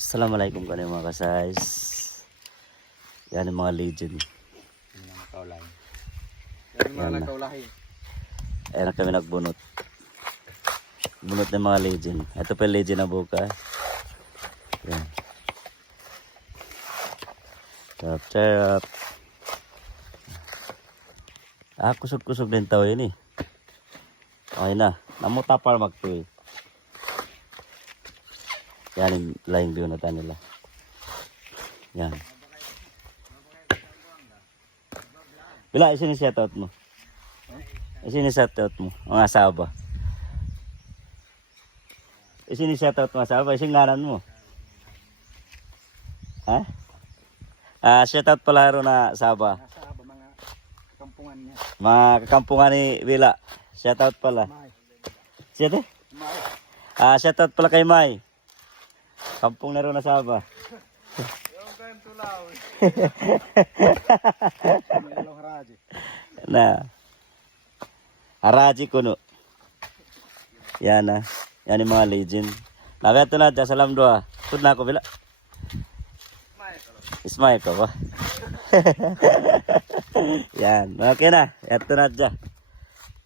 Assalamualaikum kanina mga ka-size. Yan yung mga legend. Yan ang kaulay. Yan yung mga nagkaulahin. Ayan na kami nagbunot. Bunot ng mga legend. Ito pa yung legend na buka. Yan. Chop chop. Kusog-kusog din tao yun eh. Okay na. Namutapar magtuloy. Yan yung lying view na tayo nila. Yan. Bila, isin yung shoutout mo. Isin yung shoutout mo. Mga asaba. Isin yung shoutout mo asaba. Isin ngaran mo. Ha? Shoutout pala rin na asaba. Asaba, mga kampungan niya. Mga kakampungan ni Bila. Shoutout pala. May. Siyete? May. Shoutout pala kay May. Kampung na rin na Saba. Yung kayong tulaw. May ilaw haraji. Na. Haraji kuno. Yan na. Yan yung mga legend. Nakita na dyan. Salam doa. Tud na ako Bila. Ismail ka ba? Yan. Okay na. Ito na dyan.